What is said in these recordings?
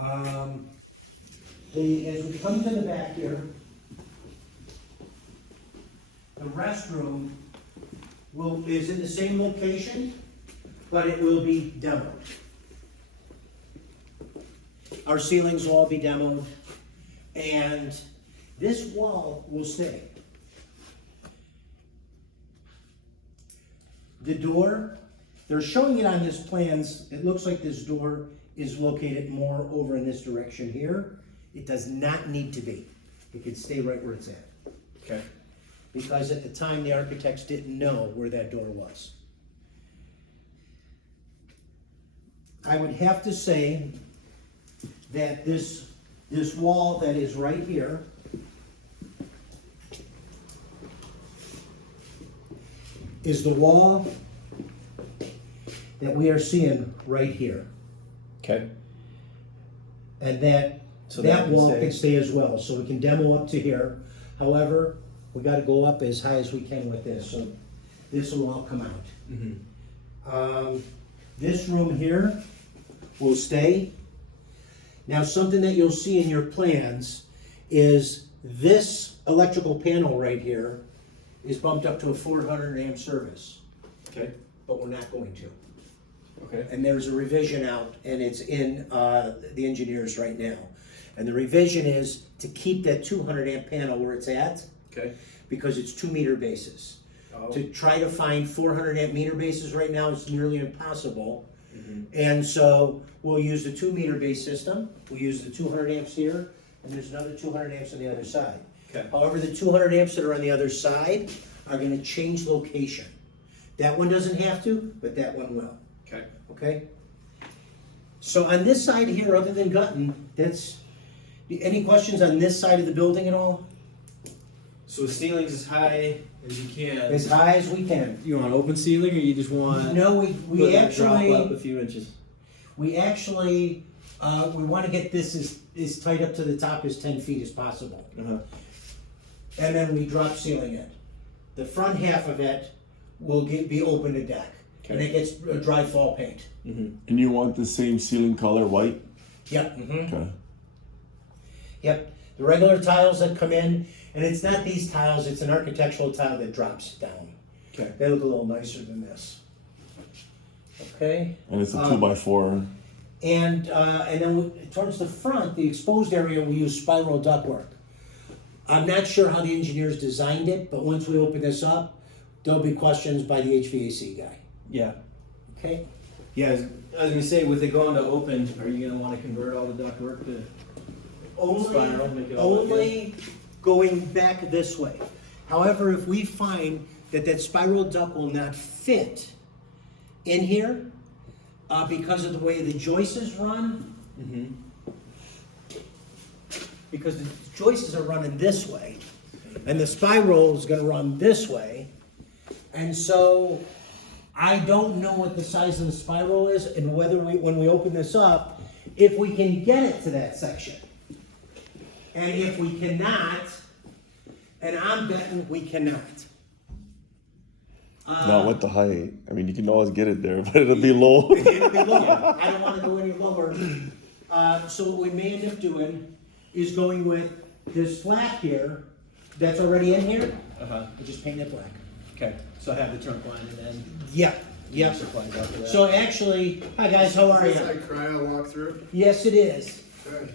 As we come to the back here, the restroom is in the same location, but it will be demoed. Our ceilings will all be demoed, and this wall will stay. The door, they're showing it on his plans, it looks like this door is located more over in this direction here. It does not need to be. It can stay right where it's at. Okay. Because at the time, the architects didn't know where that door was. I would have to say that this wall that is right here is the wall that we are seeing right here. Okay. And that wall can stay as well, so we can demo up to here. However, we gotta go up as high as we can with this, so this will all come out. Mm-hmm. This room here will stay. Now, something that you'll see in your plans is this electrical panel right here is bumped up to a 400 amp service. Okay. But we're not going to. Okay. And there's a revision out, and it's in the engineers right now. And the revision is to keep that 200 amp panel where it's at. Okay. Because it's 2 meter bases. Oh. To try to find 400 amp meter bases right now is nearly impossible. Mm-hmm. And so we'll use the 2 meter base system. We'll use the 200 amps here, and there's another 200 amps on the other side. Okay. However, the 200 amps that are on the other side are going to change location. That one doesn't have to, but that one will. Okay. Okay? So on this side here, other than gutting, any questions on this side of the building at all? So the ceiling's as high as you can. As high as we can. You want open ceiling, or you just want No, we drop actually up a few inches? we want to get this as tight up to the top as 10 feet as possible. Uh-huh. And then we drop ceiling it. The front half of it will be open to deck. Okay. And it gets a dry fall paint. Mm-hmm. And you want the same ceiling color, white? Yep. Mm-hmm. Okay. Yep. The regular tiles that come in, and it's not these tiles, it's an architectural tile that drops down. Okay. They look a little nicer than this. Okay? And it's a 2x4. And then towards the front, the exposed area, we use spiral ductwork. I'm not sure how the engineers designed it, but once we open this up, there'll be questions by the HVAC guy. Yeah. Okay? Yeah, I was gonna say, with it going to open, are you gonna want to convert all the ductwork to spiral, make it all look Only going back this way. However, if we find that spiral duct will not fit in here, because of the way the joists run, Mm-hmm. because the joists are running this way, and the spiral is gonna run this way, and so I don't know what the size of the spiral is, and whether when we open this up, if we can get it to that section. And if we cannot, and I'm betting we cannot. Not with the height. I mean, you can always get it there, but it'll be low. It'll be lower. I don't wanna go any lower. So what we may end up doing is going with this flap here, that's already in here, Uh-huh. I just paint it black. Okay. So have the trunk line and then Yeah, yeah. supplies after that. So actually, hi guys, how are Is this you? like cryo walkthrough? Yes, it is. Good.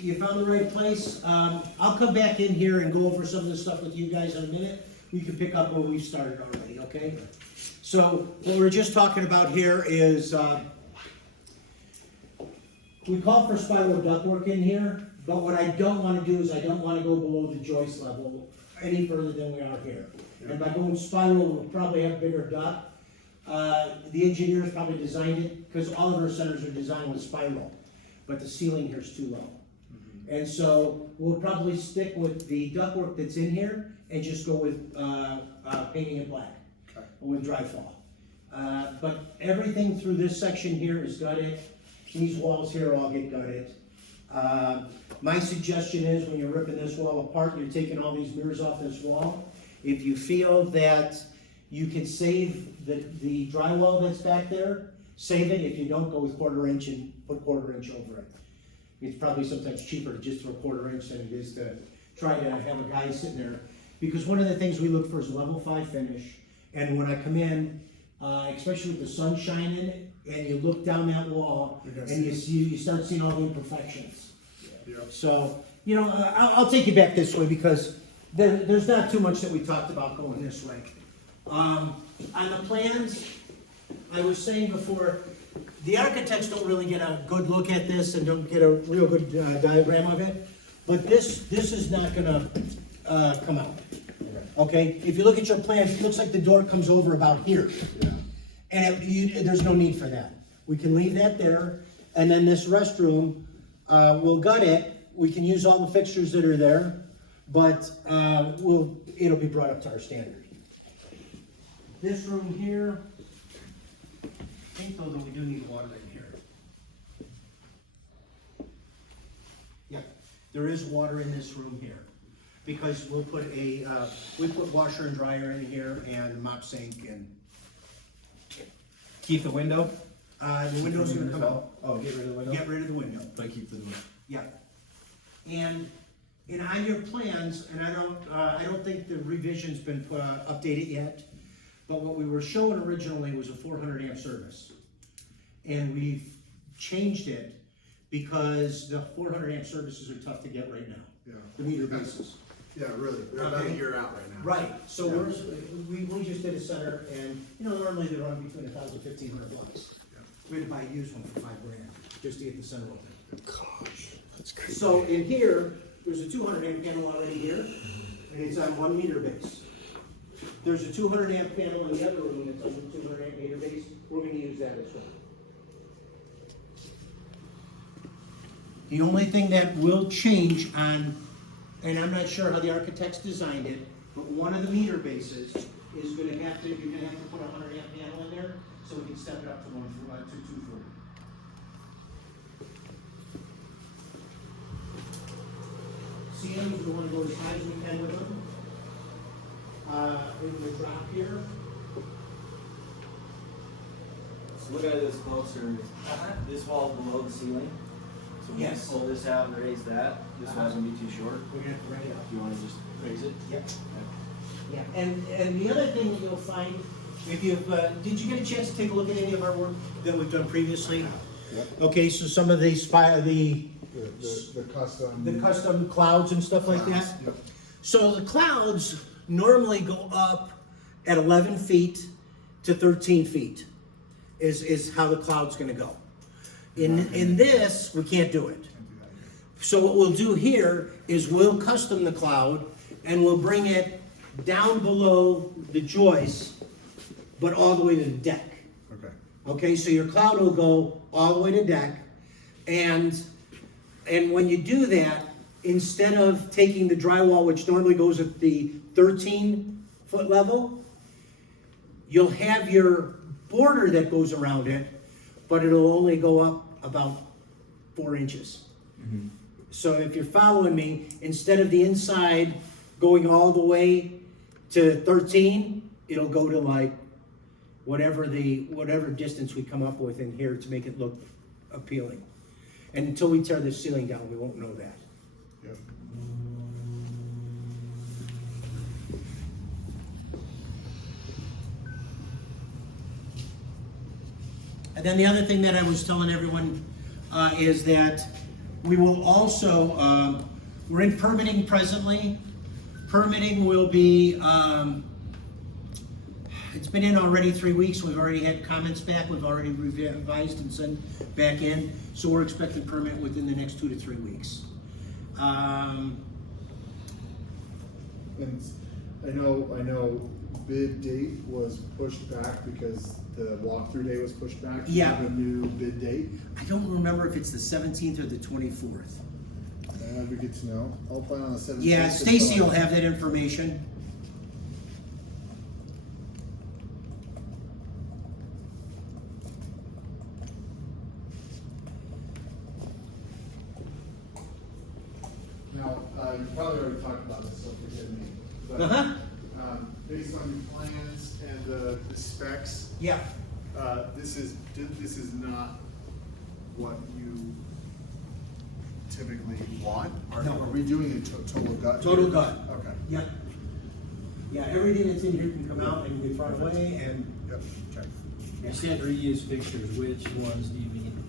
You found the right place. I'll come back in here and go over some of this stuff with you guys in a minute. We can pick up where we've started already, okay? So what we're just talking about here is, we call for spiral ductwork in here, but what I don't wanna do is I don't wanna go below the joist level any further than we are here. And by going spiral, we'll probably have bigger duct. The engineers probably designed it, because all of our centers are designed with spiral, but the ceiling here is too low. And so we'll probably stick with the ductwork that's in here and just go with painting it black, Okay. with dry fall. But everything through this section here is gutted. These walls here all get gutted. My suggestion is when you're ripping this wall apart, you're taking all these mirrors off this wall. If you feel that you can save the drywall that's back there, save it. If you don't, go with 1/4 inch and put 1/4 inch over it. It's probably sometimes cheaper to just throw 1/4 inch than it is to try to have a guy sitting there. Because one of the things we look for is a level 5 finish. And when I come in, especially with the sun shining, and you look down that wall, and you start seeing all the imperfections. Yeah. So, you know, I'll take you back this way because there's not too much that we talked about going this way. On the plans, I was saying before, the architects don't really get a good look at this and don't get a real good diagram of it, but this is not gonna come out. Okay, if you look at your plans, it looks like the door comes over about here. And there's no need for that. We can leave that there, and then this restroom, we'll gut it. We can use all the fixtures that are there, but it'll be brought up to our standard. This room here, I think though that we do need water in here. Yeah, there is water in this room here, because we'll put we put washer and dryer in here and mop sink and. Keep the window? The window's gonna come out. Oh, get rid of the window? Get rid of the window. But keep the door. Yeah. And on your plans, and I don't think the revision's been updated yet, but what we were showing originally was a 400 amp service. And we've changed it because the 400 amp services are tough to get right now. Yeah. The meter bases. Yeah, really. They're about a year out right now. Right, so we just did a center, and, you know, normally they run between $1,000 and $1,500. We had to buy a used one for $5 grand, just to get the center open. Gosh, that's crazy. So in here, there's a 200 amp panel already here, and it's on 1 meter base. There's a 200 amp panel in the other room that's on the 200 amp meter base. We're gonna use that as well. The only thing that will change on, and I'm not sure how the architects designed it, but one of the meter bases is you're gonna have to put a 100 amp panel in there, so we can step it up to 240. CMs, we wanna go as high as we can with them. We will drop here. So look at this closer. This wall's below the ceiling. So when you Yes. pull this out and raise that, this wall's gonna be too short. We're gonna have to raise it up. Do you wanna just raise it? Yep. Yeah, and the other thing that you'll find, if you've, did you get a chance to take a look at any of our work that we've done previously? Yep. Okay, so some of the The custom. custom clouds and stuff like that? Yep. So the clouds normally go up at 11 feet to 13 feet, is how the cloud's gonna go. In this, we can't do it. So what we'll do here is we'll custom the cloud and we'll bring it down below the joist, but all the way to the deck. Okay. Okay, so your cloud will go all the way to deck, and when you do that, instead of taking the drywall, which normally goes at the 13-foot level, you'll have your border that goes around it, but it'll only go up about 4 inches. So if you're following me, instead of the inside going all the way to 13, it'll go to like whatever distance we come up with in here to make it look appealing. And until we tear this ceiling down, we won't know that. Yep. And then the other thing that I was telling everyone is that we will also, we're in permitting presently. Permitting will be, it's been in already 3 weeks. We've already had comments back. We've already revised and sent back in. So we're expecting permit within the next 2 to 3 weeks. And I know bid date was pushed back because the walkthrough day was pushed back. Do you Yeah. have a new bid date? I don't remember if it's the 17th or the 24th. That'd be good to know. I'll plan on the 17th. Yeah, Stacy will have that information. Now, you probably already talked about this, so forgive me. But, Uh-huh. based on your plans and the specs, Yeah. This is not what you typically want? No. Are we doing a total gut? Total gut. Okay. Yep. Yeah, everything that's in here can come out and be far away, and Yep, okay. You said reuse fixtures, which ones do you mean?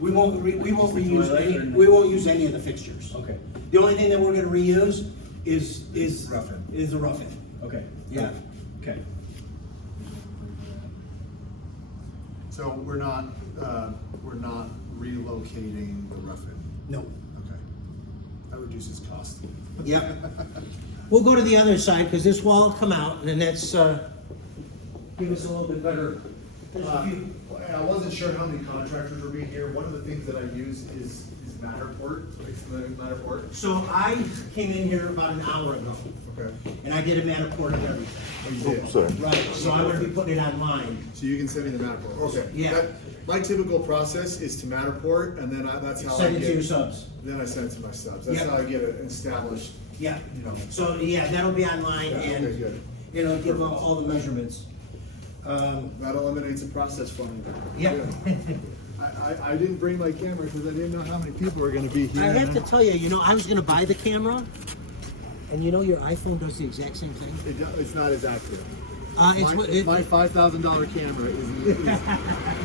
we won't reuse Toilet any, or no? we won't use any of the fixtures. Okay, The only thing that we're gonna reuse is Rough-in. the rough-in. okay. Yeah. Okay. So we're not relocating the rough-in? No. Okay. That reduces cost. Yep. We'll go to the other side, because this wall will come out, and then that's, give us a little bit better. There's a few. And I wasn't sure how many contractors would be here. One of the things that I use is Matterport. Are you familiar with Matterport? So I came in here about an hour ago, Okay. and I did a Matterport of everything. Oh, you did? Sorry. Right, so I'm gonna be putting it online. So you can send me the Matterport? Okay. Yeah. My typical process is to Matterport, and then that's how I Send it to your get, subs. then I send it to my subs. That's Yep. how I get it established, Yeah. you know. So, yeah, that'll be online, Yeah, okay, and good. it'll give all the measurements. That eliminates a process for me. Yep. I didn't bring my camera because I didn't know how many people were gonna be here. I have to tell you, I was gonna buy the camera, and your iPhone does the exact same thing. It's not as accurate. My $5,000 camera is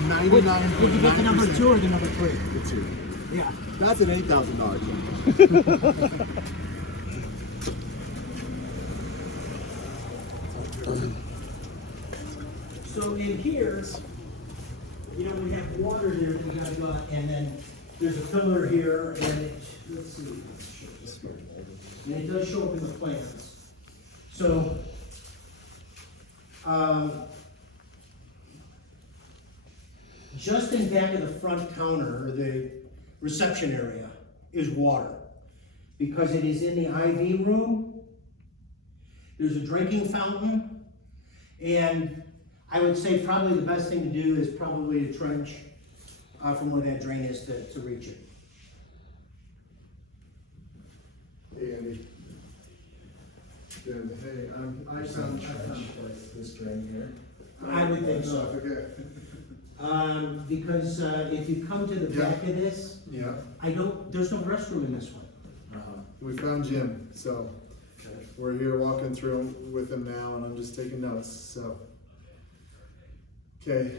99. Did you get the number 2 or the number 3? The 2. Yeah. That's an $8,000 camera. So in here, we have water there that we gotta go out, and then there's a pillar here, and let's see. And it does show up in the plans. So, just in back of the front counter, or the reception area, is water. Because it is in the IV room. There's a drinking fountain, and I would say probably the best thing to do is probably to trench from where that drain is to reach it. Hey, Andy. Good. Hey, I found this drain here. I would think so. Okay. Because if you come to the back of this, Yeah. there's no restroom in this one. We found Jim, so we're here walking through with him now, and I'm just taking notes. So, okay.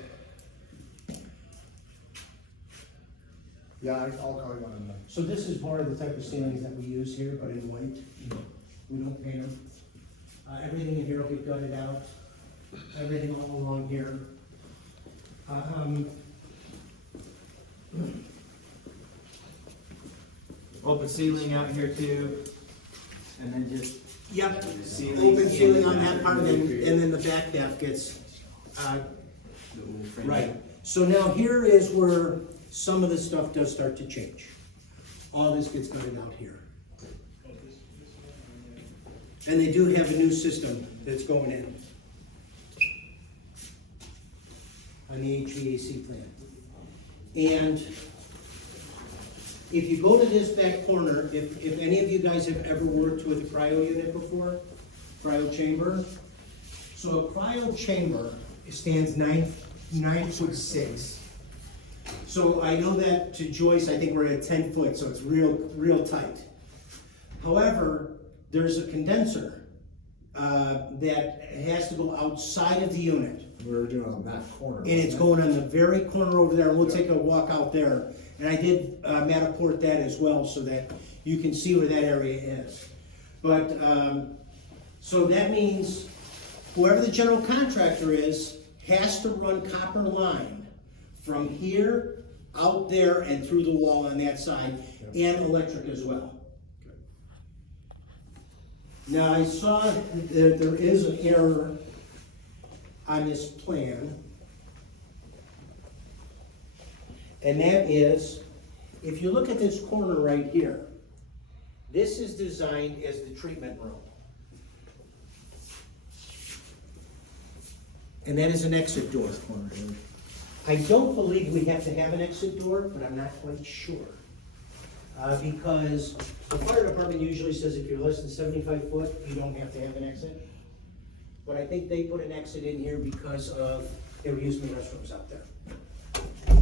Yeah, I'll call you when I'm done. So this is more of the type of ceilings that we use here, but in white. We don't paint them. Everything in here will be gutted out. Everything all along here. Open ceiling out here too, and then just Yep, Ceiling. open ceiling on that part, and then the back half gets, the little frame. right. So now here is where some of the stuff does start to change. All this gets gutted out here. And they do have a new system that's going in on the HVAC plant. And if you go to this back corner, if any of you guys have ever worked with a cryo unit before, cryo chamber, so a cryo chamber stands 9'6". So I know that to Joyce, I think we're at 10 foot, so it's real tight. However, there's a condenser that has to go outside of the unit. We were doing it on that corner. And it's going on the very corner over there, and we'll take a walk out there. And I did Matterport that as well, so that you can see where that area is. But, so that means whoever the general contractor is, has to run copper line from here, out there, and through the wall on that side, and electric as well. Now, I saw that there is an error on this plan. And that is, if you look at this corner right here, this is designed as the treatment room. And that is an exit door. I don't believe we have to have an exit door, but I'm not quite sure. Because the fire department usually says if you're less than 75 foot, you don't have to have an exit. but I think they put an exit in here because of, they were using the restrooms out there.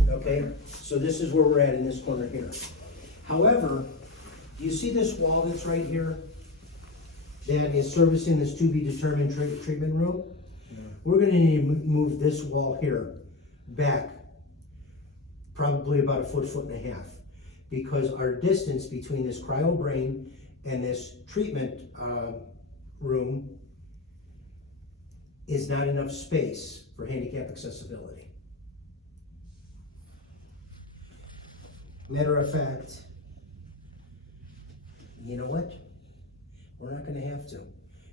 Okay, so this is where we're at in this corner here. However, do you see this wall that's right here? That is servicing this to be determined treatment room? We're gonna need to move this wall here back, probably about a foot and a half. Because our distance between this cryo brain and this treatment room is not enough space for handicap accessibility. Matter of fact, you know what? We're not gonna have to.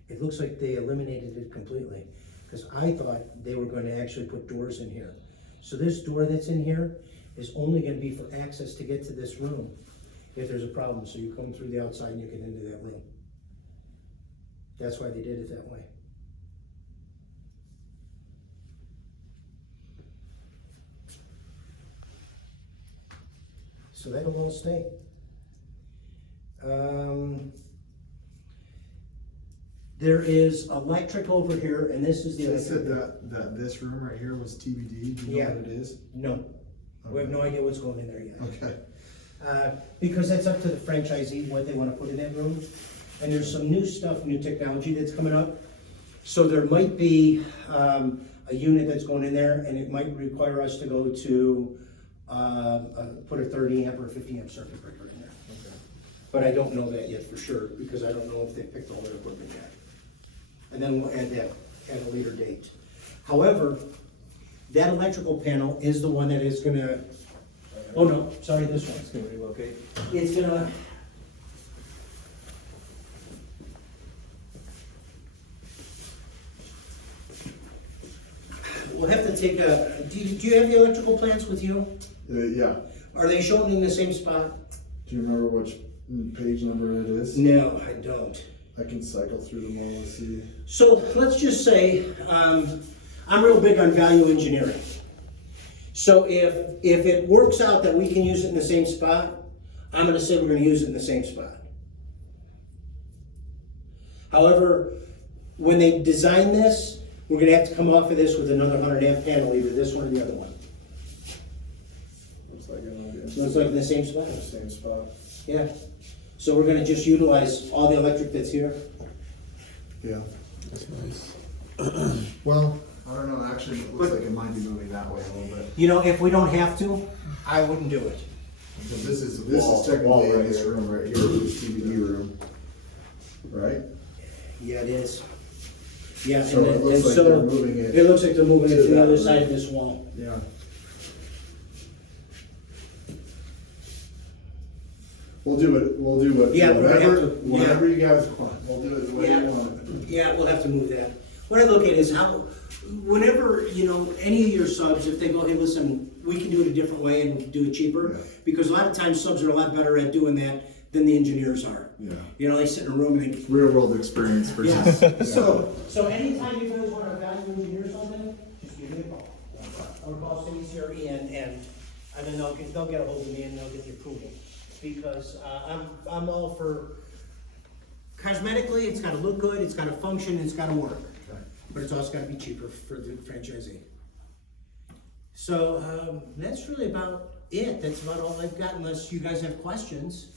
It looks like they eliminated it completely, because I thought they were going to actually put doors in here. So this door that's in here is only gonna be for access to get to this room if there's a problem. So you come through the outside and you get into that room. That's why they did it that way. So that'll all stay. There is electric over here, and this is the They electric. said that this room right here was TBD, do you know Yeah. what it is? No, we have no idea what's going in there yet. Okay. Because that's up to the franchisee, what they wanna put in that room. And there's some new stuff, new technology that's coming up. So there might be, a unit that's going in there, and it might require us to go to, put a 30 amp or 50 amp circuit breaker in there. Okay. But I don't know that yet for sure, because I don't know if they picked all their equipment yet. And then we'll add that at a later date. However, that electrical panel is the one that is gonna, oh no, sorry, this one. It's gonna relocate. It's gonna, we'll have to take a, do you have the electrical plans with you? Yeah, Are they shown in the same spot? do you remember which page number it is? No, I don't. I can cycle through them all and see. So let's just say, I'm real big on value engineering. So if it works out that we can use it in the same spot, I'm gonna say we're gonna use it in the same spot. However, when they design this, we're gonna have to come off of this with another 100 amp panel, either this one or the other one. Looks like it'll be So it's like in the same spot? in the same spot. Yeah. So we're gonna just utilize all the electric that's here. Yeah. That's nice. Well, I don't know, actually, it looks like it might be moving that way a little bit. You know, if we don't have to, I wouldn't do it. So this is technically in this room right here, this TBD room, right? Yeah, it is. Yeah, So it looks like they're moving it. It looks like they're moving it to to the that other room. side of this wall. Yeah. We'll do it, Yeah, we're gonna have to- whatever you guys want, we'll do it the way you Yeah. want it. Yeah, we'll have to move that. What I look at is how, whenever, you know, any of your subs, if they go, hey, listen, we can do it a different way and we can do it cheaper. Yeah. Because a lot of times subs are a lot better at doing that than the engineers are. Yeah. You know, they sit in a room and they, Real world experience versus. yeah. So anytime you guys wanna value engineer something, just give me a call. Or call City CRE and then they'll get a hold of me and they'll get the approval. Because, I'm all for, cosmetically, it's gotta look good, it's gotta function, it's gotta work. Okay. But it's also gotta be cheaper for the franchisee. So, that's really about it. That's about all I've got unless you guys have questions.